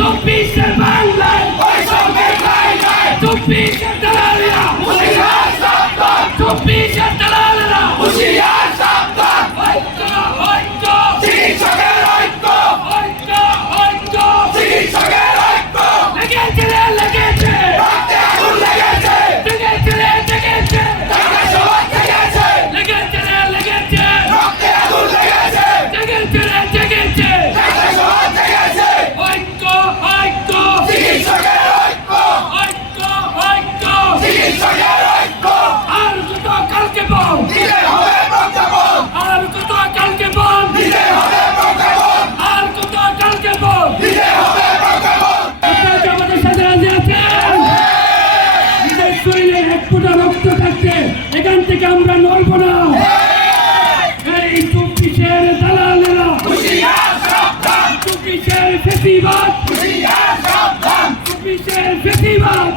চব্বিশের বাংলায় চব্বিশের দালালেরা চব্বিশের দালালেরা ঐক্য ঐক্য চিকিৎসকের ঐক্য ঐক্য ঐক্য চিকিৎসকের ঐক্য লেগেছে লেগেছে লেগেছে লেগেছে লেগেছে লেগেছে লেগেছে জেগেছে ঐক্য ঐক্য চিকিৎসকের ঐক্য ঐক্য ঐক্য চিকিৎসকের ঐক্য আর কত কালকে বল দিতে হবে প্রজ্ঞাপন আর কত কালকে বল দিতে হবে প্রজ্ঞাপন আর কত কালকে বল দিতে হবে প্রজ্ঞাপন আপনারা কি আমাদের সাথে রাজি আছেন? নিজের শরীরে এক ফোঁটা রক্ত থাকতে এখান থেকে আমরা নড়বো না। এই চব্বিশের দালালেরা চব্বিশের ফেসিবাদ চব্বিশের ফেসিবাদ